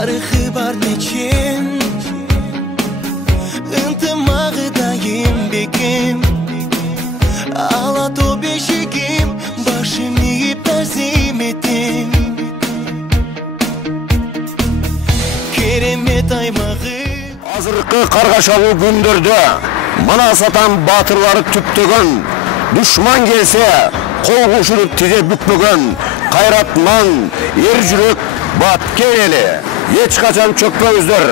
tarixi var neçin, ынтымағы дайым бекем. Алат о бешігім, башым иіп тәзім етем. Керемет аймағы. Азыркы каргашалуу күндөрдө мына сатан батырлары түптөгөн, душман келсе кол кошулуп тизе бүкпөгөн кайратман эр жүрөк Баткен эли. Эч качан чөкпөңүздөр.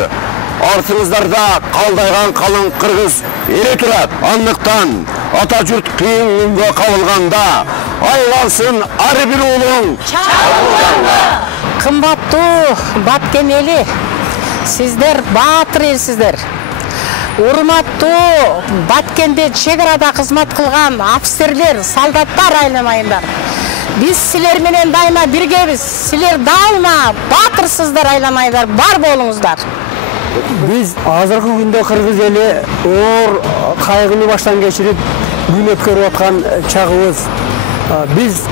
Артыңыздарда калдайган калың кыргыз эли турат. Андыктан ата журт кыйын күнгө кабылганда айлансын ар бир уулуң чабуулганга. Кымбаттуу Баткен эли, сиздер баатыр элсиздер. Урматтуу Баткенде чек-арада кызмат кылган офицерлер, солдаттар, айламайындар. Биз силер менен дайыма биргебиз. Силер дайыма батырсыздар, айламайдар, бар болуңуздар. Биз азыркы күндө кыргыз эли оор кайгыны баштан кечирип күн өткөрүп аткан чагыбыз. Биз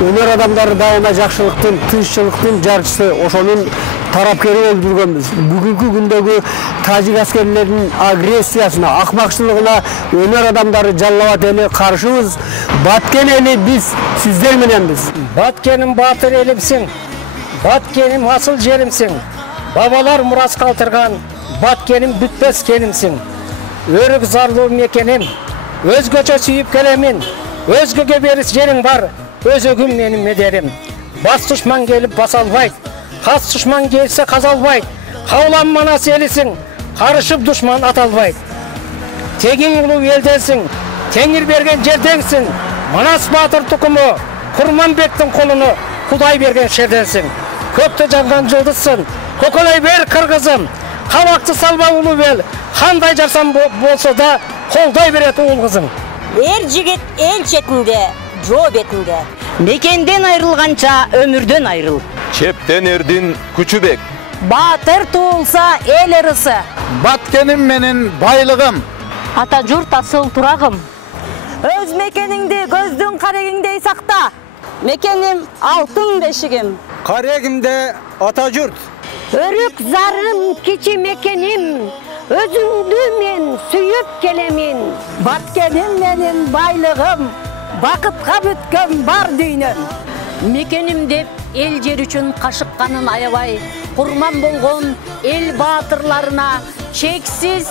өнөр адамдары дайыма жакшылыктын, тынччылыктын жарчысы, ошонун тарапкери болуп жүргөнбүз. Бүгүнкү күндөгү тажик аскерлеринин агрессиясына, акмакчылыгына өнөр адамдары жаллабат эли каршыбыз. Баткен эли биз сиздер мененбиз. Баткеним батыр элимсиң, Баткеним асыл жеримсиң. Бабалар мурас калтырган Баткеним бүтпөс кенимсиң. Өрүк зарлуу мекеним, өзгөчө сүйүп келемин. Өзгөгө берис жериң бар, өзөгүм менин медерим. Бас душман келип баса албайт, кас душман келсе казалбайт. Каулам манас элисиң, карышып душман аталбайт. Тегиң улуу элденсиң, теңир берген жердеңсиң. Манас батыр тукуму, Курманбектин колуну Кудай берген шерденсиң. Көктө жанган жылдызсың, көкөлөй бер кыргызым. Кабакты салба улуу бел, кандай жарсам болсо да колдой берет уул кызым. Эр жигит эл четинде, жоо бетинде. Мекенден айрылганча өмүрдөн айрыл. Чептен эрдин күчү бек. Батыр туулса эл ырысы. Баткеним менин байлыгым. Ата журт асыл турагым. Өз мекениңди көздүн карегиңдей сакта. Мекеним алтын бешигим. Карегимде ата журт. Өрүк зарым кичи мекеним, өзүңдү мен сүйүп келемин. Баткеним менин байлыгым, бакытка бүткөн бар дүйнөм. Мекеним деп эл жер үчүн кашыкканын аябай, курман болгон эл баатырларына чексиз